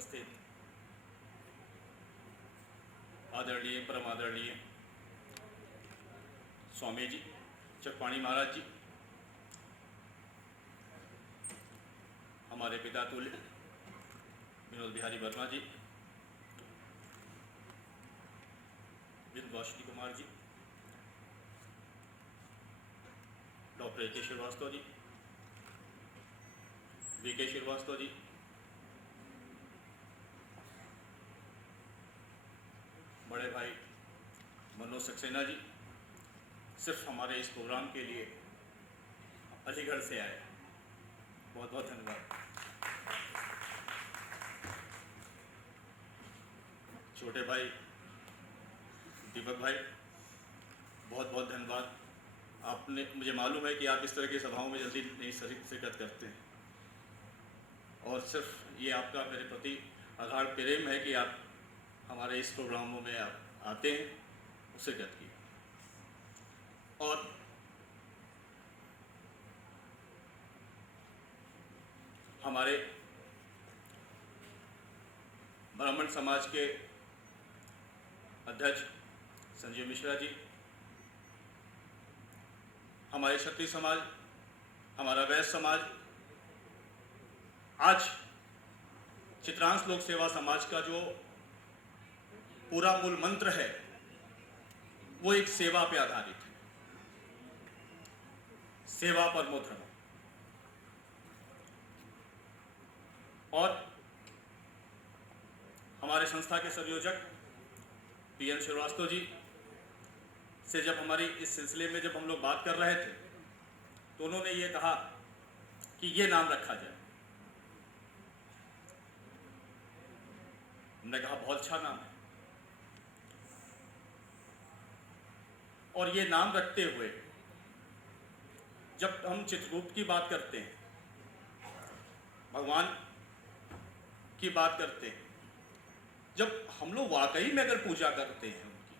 उपस्थित आदरणीय परम आदरणीय स्वामी जी, चकपाणी महाराज जी, हमारे पिता तुल्य विनोद बिहारी वर्मा जी, Vindhyavasini Kumar ji, doctor A K. Srivastava ji, VK. Srivastava ji, बड़े भाई मनोज सक्सेना जी, सिर्फ हमारे इस प्रोग्राम के लिए अलीगढ़ से आए, बहुत बहुत धन्यवाद। छोटे भाई दीपक भाई, बहुत बहुत धन्यवाद। आपने, मुझे मालूम है कि आप इस तरह की सभाओं में जल्दी नहीं शिरकत करते हैं, और सिर्फ ये आपका मेरे प्रति अगाध प्रेम है कि आप हमारे इस प्रोग्रामों में आप आते हैं, शिरकत की। और हमारे ब्राह्मण समाज के अध्यक्ष संजीव मिश्रा जी, हमारे क्षत्रिय समाज, हमारा वैश्य समाज, आज चित्रांश लोक सेवा समाज का जो पूरा मूल मंत्र है वो एक सेवा पे आधारित है, सेवा परमो धर्मः। और हमारे संस्था के संयोजक पी.एन. श्रीवास्तव जी से जब हमारी इस सिलसिले में जब हम लोग बात कर रहे थे तो उन्होंने ये कहा कि ये नाम रखा जाए। हमने कहा बहुत अच्छा नाम है, और ये नाम रखते हुए जब हम चित्रगुप्त की बात करते हैं, भगवान की बात करते हैं, जब हम लोग वाकई में अगर पूजा करते हैं उनकी,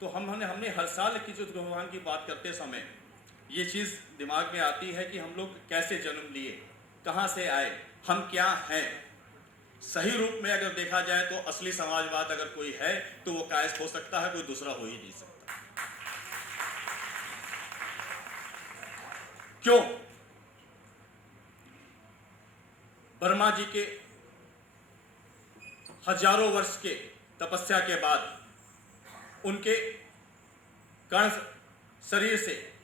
तो हमने हर साल की चित्रगुप्त भगवान की बात करते समय ये चीज़ दिमाग में आती है कि हम लोग कैसे जन्म लिए, कहाँ से आए, हम क्या हैं। सही रूप में अगर देखा जाए तो असली समाजवाद अगर कोई है तो वो कायस्थ हो सकता है, कोई दूसरा हो ही नहीं सकता। क्यों? वर्मा जी के हजारों वर्ष के तपस्या के बाद उनके कण शरीर से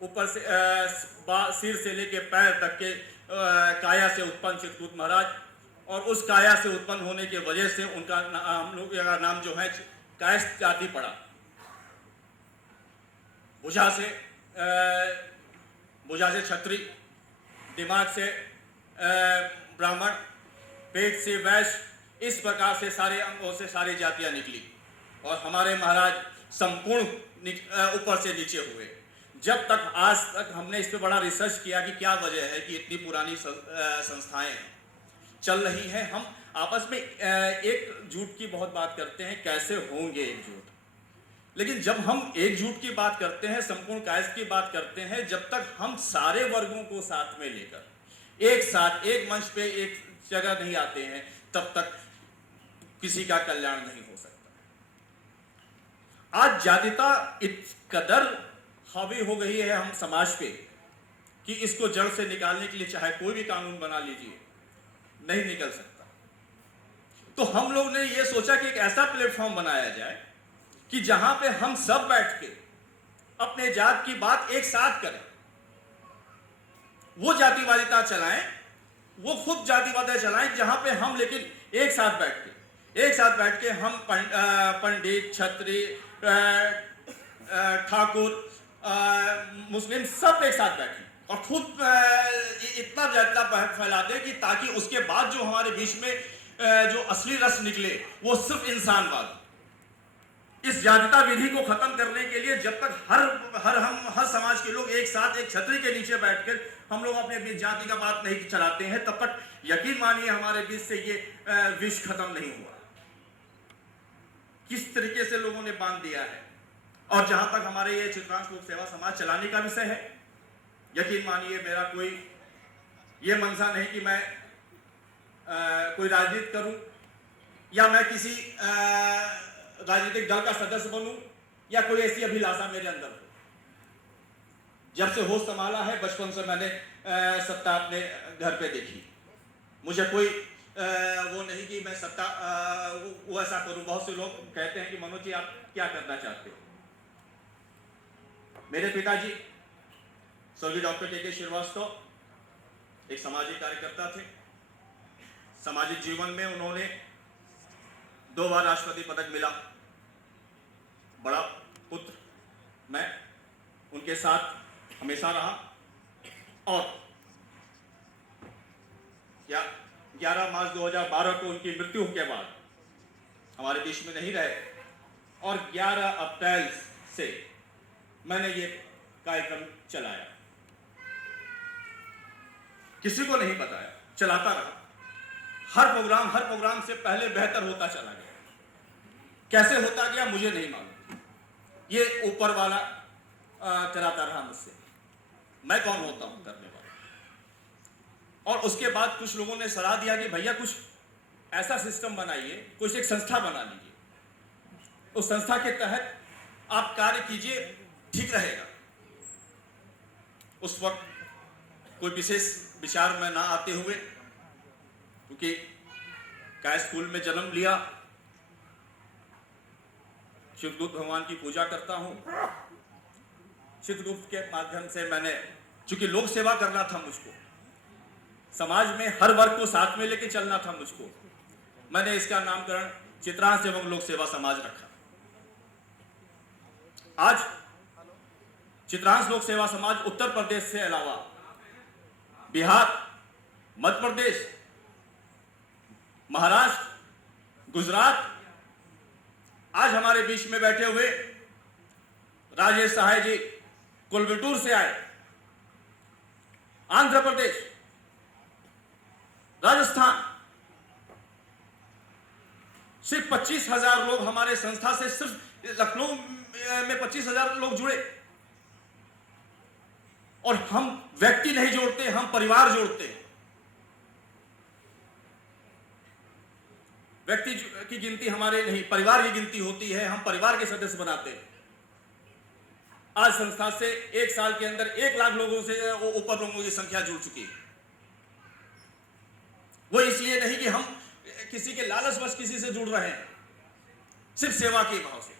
ऊपर से सिर से लेके पैर तक के काया से उत्पन्न चित्रगुप्त महाराज, और उस काया से उत्पन्न होने की वजह से उनका हम लोग का नाम जो है कायस्थ जाति पड़ा। भुजा से क्षत्रिय, दिमाग से ब्राह्मण, पेट से वैश्य, इस प्रकार से सारे अंगों से सारी जातियां निकली, और हमारे महाराज संपूर्ण ऊपर से नीचे हुए। जब तक आज तक हमने इस पर बड़ा रिसर्च किया कि क्या वजह है कि इतनी पुरानी संस्थाएं चल रही हैं। हम आपस में एकजुट की बहुत बात करते हैं, कैसे होंगे एकजुट, लेकिन जब हम एकजुट की बात करते हैं, संपूर्ण कायस्थ की बात करते हैं, जब तक हम सारे वर्गों को साथ में लेकर एक साथ एक मंच पे एक जगह नहीं आते हैं, तब तक किसी का कल्याण नहीं हो सकता। आज जातिता इस कदर हावी हो गई है हम समाज पे कि इसको जड़ से निकालने के लिए चाहे कोई भी कानून बना लीजिए, नहीं निकल सकता। तो हम लोग ने ये सोचा कि एक ऐसा प्लेटफॉर्म बनाया जाए कि जहां पे हम सब बैठ के अपने जात की बात एक साथ करें, वो जातिवादिता चलाएं, वो खुद जातिवादिता चलाएं, जहां पे हम लेकिन एक साथ बैठ के हम पंडित, क्षत्रिय, ठाकुर, मुस्लिम सब एक साथ बैठें और खुद इतना जातिता फैला दें कि ताकि उसके बाद जो हमारे बीच में जो असली रस निकले वो सिर्फ इंसानवाद। इस जातिता विधि को खत्म करने के लिए जब तक हर समाज के लोग एक साथ एक छतरी के नीचे बैठकर हम लोग अपने जाति का बात नहीं चलाते हैं, तब तक यकीन मानिए हमारे बीच से ये विष खत्म नहीं हुआ। किस तरीके से लोगों ने बांध दिया है। और जहां तक हमारे ये चित्रांश लोक सेवा समाज चलाने का विषय है, यकीन मानिए मेरा कोई ये मंशा नहीं कि मैं कोई राजनीति करूं या मैं किसी राजनीतिक दल का सदस्य बनूं या कोई ऐसी अभिलाषा मेरे अंदर हो। जब से होश संभाला है बचपन से मैंने सत्ता अपने घर पे देखी। मुझे कोई वो नहीं कि मैं सत्ता वो ऐसा करूं। बहुत से लोग कहते हैं कि मनोज जी आप क्या करना चाहते हो। मेरे पिताजी स्वर्गीय डॉक्टर के श्रीवास्तव एक सामाजिक कार्यकर्ता थे। सामाजिक जीवन में उन्होंने 2 बार राष्ट्रपति पदक मिला। बड़ा पुत्र मैं उनके साथ हमेशा रहा और 11 मार्च 2012 को उनकी मृत्यु के बाद हमारे बीच में नहीं रहे और 11 अप्रैल से मैंने ये कार्यक्रम चलाया। किसी को नहीं बताया, चलाता रहा। हर प्रोग्राम से पहले बेहतर होता चला गया। कैसे होता गया मुझे नहीं मालूम, ये ऊपर वाला कराता रहा मुझसे। मैं कौन होता हूं करने वाला। और उसके बाद कुछ लोगों ने सलाह दिया कि भैया कुछ ऐसा सिस्टम बनाइए, कुछ एक संस्था बना लीजिए, उस संस्था के तहत आप कार्य कीजिए, ठीक रहेगा। उस वक्त कोई विशेष विचार में ना आते हुए, क्योंकि काय स्कूल में जन्म लिया, चित्रगुप्त भगवान की पूजा करता हूं। चित्रगुप्त के माध्यम से मैंने, चूंकि लोक सेवा करना था मुझको, समाज में हर वर्ग को साथ में लेके चलना था मुझको, मैंने इसका नामकरण चित्रांश एवं लोक सेवा समाज रखा। आज चित्रांश लोक सेवा समाज उत्तर प्रदेश से अलावा बिहार, मध्य प्रदेश, महाराष्ट्र, गुजरात, आज हमारे बीच में बैठे हुए राजेश सहाय जी कोलबेटूर से आए, आंध्र प्रदेश, राजस्थान, सिर्फ 25,000 लोग हमारे संस्था से, सिर्फ लखनऊ में 25,000 लोग जुड़े। और हम व्यक्ति नहीं जोड़ते, हम परिवार जोड़ते हैं। व्यक्ति की गिनती हमारे नहीं, परिवार की गिनती होती है। हम परिवार के सदस्य बनाते हैं। आज संस्था से 1 साल के अंदर 1 लाख लोगों से ऊपर लोगों की संख्या जुड़ चुकी है। वो इसलिए नहीं कि हम किसी के लालचवश किसी से जुड़ रहे हैं, सिर्फ सेवा के भाव से।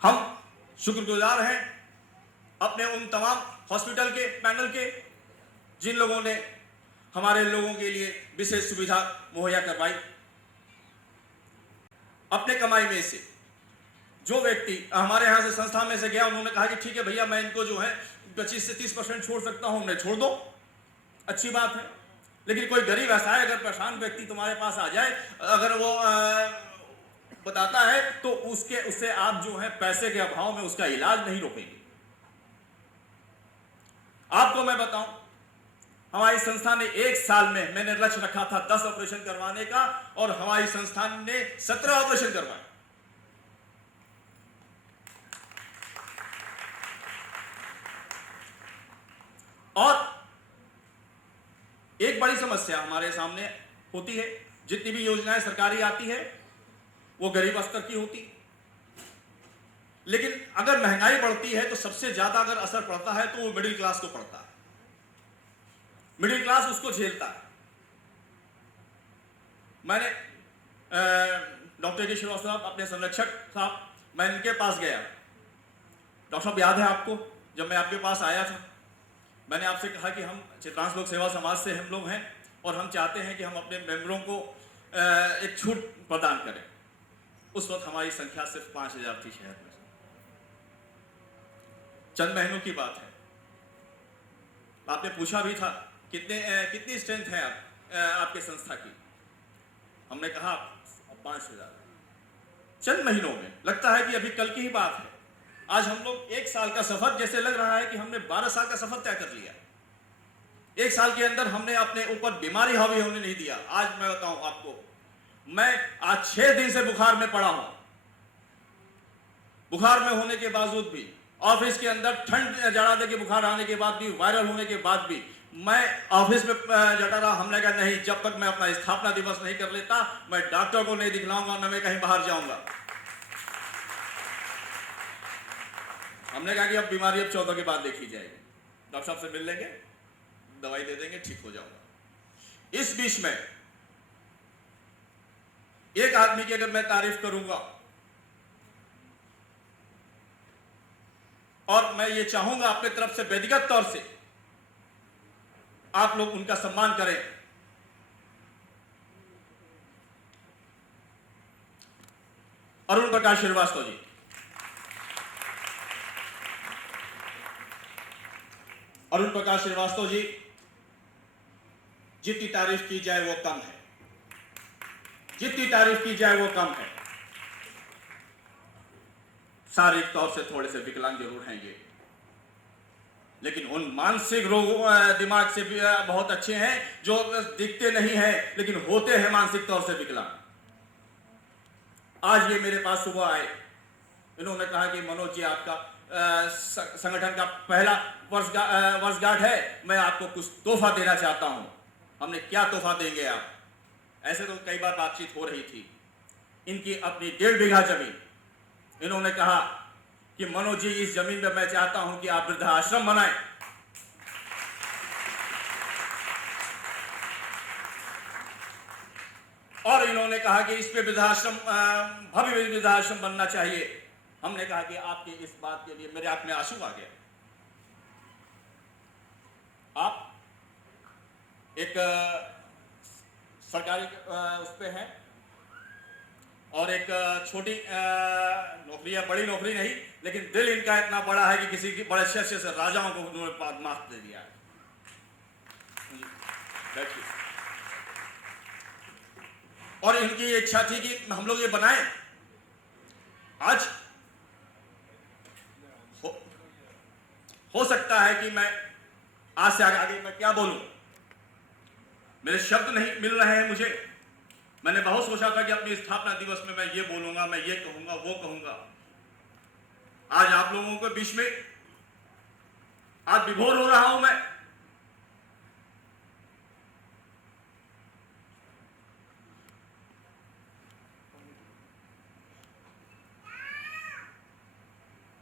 हम शुक्रगुजार हैं अपने उन तमाम हॉस्पिटल के पैनल के, जिन लोगों ने हमारे लोगों के लिए विशेष सुविधा मुहैया करवाई। अपने कमाई में से जो व्यक्ति हमारे यहां से संस्था में से गया, उन्होंने कहा कि ठीक है भैया, मैं इनको जो है 25 से 30% छोड़ सकता हूं, उन्हें छोड़ दो, अच्छी बात है। लेकिन कोई गरीब ऐसा है, अगर परेशान व्यक्ति तुम्हारे पास आ जाए, अगर वो बताता है तो उससे आप जो है पैसे के अभाव में उसका इलाज नहीं रोकेंगे। आपको मैं बताऊं, हमारी संस्था ने 1 साल में, मैंने लक्ष्य रखा था 10 ऑपरेशन करवाने का, और हमारी संस्था ने 17 ऑपरेशन करवाए। और एक बड़ी समस्या हमारे सामने होती है, जितनी भी योजनाएं सरकारी आती है वो गरीब स्तर की होती, लेकिन अगर महंगाई बढ़ती है तो सबसे ज्यादा अगर असर पड़ता है तो वो मिडिल क्लास को पड़ता है। मिडिल क्लास उसको झेलता है। मैंने डॉक्टर के श्रीवास्तव साहब, अपने संरक्षक साहब, मैं इनके पास गया। डॉक्टर साहब, याद है आपको जब मैं आपके पास आया था, मैंने आपसे कहा कि हम चित्रांश लोक सेवा समाज से हम लोग हैं और हम चाहते हैं कि हम अपने मेंबरों को एक छूट प्रदान करें। उस वक्त हमारी संख्या सिर्फ 5,000 थी शहर में। चंद महीनों की बात है। आपने पूछा भी था कितनी स्ट्रेंथ है आपके संस्था की। हमने कहा 5,000। चंद महीनों में, लगता है कि अभी कल की ही बात है। आज हम लोग 1 साल का सफर, जैसे लग रहा है कि हमने 12 साल का सफर तय कर लिया। 1 साल के अंदर हमने अपने ऊपर बीमारी हावी होने नहीं दिया। आज मैं बताऊं आपको, मैं आज 6 दिन से बुखार में पड़ा हूं। बुखार में होने के बावजूद भी, ऑफिस के अंदर ठंड जाड़ा दे के बुखार आने के बाद भी, वायरल होने के बाद भी मैं ऑफिस में जटा रहा। हमने कहा नहीं, जब तक मैं अपना स्थापना दिवस नहीं कर लेता मैं डॉक्टर को नहीं दिखलाऊंगा, न मैं कहीं बाहर जाऊंगा। हमने कहा कि अब बीमारी अब 14 के बाद देखी जाएगी, डॉक्टर साहब से मिल लेंगे, दवाई दे देंगे, ठीक हो जाऊंगा। इस बीच में एक आदमी की अगर मैं तारीफ करूंगा और मैं ये चाहूंगा अपने तरफ से व्यक्तिगत तौर से आप लोग उनका सम्मान करें, अरुण प्रकाश श्रीवास्तव जी। अरुण प्रकाश श्रीवास्तव जी, जितनी तारीफ की जाए वो कम है, जितनी तारीफ की जाए वो कम है। शारीरिक तौर से थोड़े से विकलांग जरूर हैं ये, लेकिन उन मानसिक रोगों दिमाग से भी बहुत अच्छे हैं जो दिखते नहीं हैं लेकिन होते हैं मानसिक तौर से विकलांग। आज ये मेरे पास सुबह आए, इन्होंने कहा कि मनोज जी आपका संगठन का पहला वर्षगांठ है, मैं आपको कुछ तोहफा देना चाहता हूं। हमने क्या तोहफा देंगे आप? ऐसे तो कई बार बातचीत हो रही थी। इनकी अपनी 1.5 बीघा जमीन, इन्होंने कहा कि मनोज जी इस जमीन में मैं चाहता हूं कि आप वृद्धाश्रम बनाएं। और इन्होंने कहा कि इस पे वृद्धाश्रम, भव्य वृद्धाश्रम बनना चाहिए। हमने कहा कि आपकी इस बात के लिए मेरे आंख में आंसू आ गया। आप एक सरकारी उस पे हैं और एक छोटी नौकरी है, बड़ी नौकरी नहीं, लेकिन दिल इनका इतना बड़ा है कि किसी की बड़े शख्स से राजाओं को उन्होंने माफ दे दिया है। और इनकी इच्छा थी कि हम लोग ये बनाएं। आज हो सकता है कि मैं आज से आगे मैं क्या बोलूं, मेरे शब्द नहीं मिल रहे हैं मुझे। मैंने बहुत सोचा था कि अपनी स्थापना दिवस में मैं ये बोलूंगा, मैं ये कहूंगा, वो कहूंगा। आज आप लोगों के बीच में आज विभोर हो रहा हूं मैं।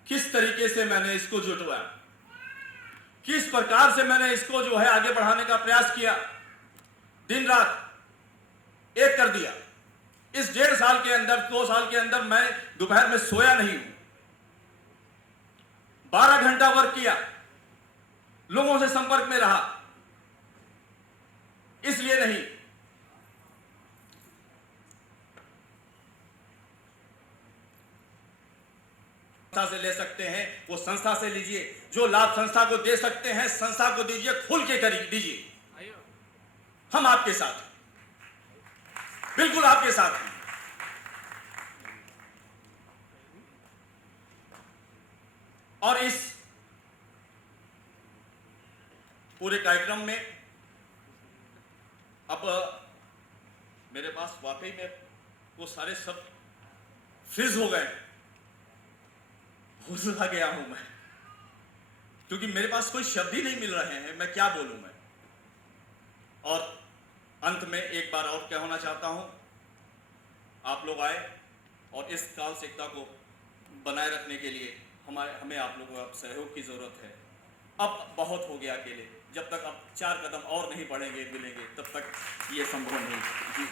किस तरीके से मैंने इसको जुटवाया, किस प्रकार से मैंने इसको जो है आगे बढ़ाने का प्रयास किया, दिन रात एक कर दिया। इस 1.5 साल के अंदर, 2 साल के अंदर मैं दोपहर में सोया नहीं हूं, 12 घंटा वर्क किया, लोगों से संपर्क में रहा। इसलिए नहीं, संस्था से ले सकते हैं वो संस्था से लीजिए, जो लाभ संस्था को दे सकते हैं संस्था को दीजिए, खुल के करिए, दीजिए। हम आपके साथ हैं, बिल्कुल आपके साथ हैं। और इस पूरे कार्यक्रम में अब मेरे पास वाकई में वो सारे शब्द फ्रीज हो गए, भूल गया हूं मैं, क्योंकि मेरे पास कोई शब्द ही नहीं मिल रहे हैं, मैं क्या बोलूं मैं। और अंत में एक बार और कहना चाहता हूं, आप लोग आए और इस कालसेकता को बनाए रखने के लिए हमें आप लोगों को अब सहयोग की जरूरत है। अब बहुत हो गया अकेले, जब तक अब 4 कदम और नहीं बढ़ेंगे मिलेंगे तब तक ये संभव नहीं।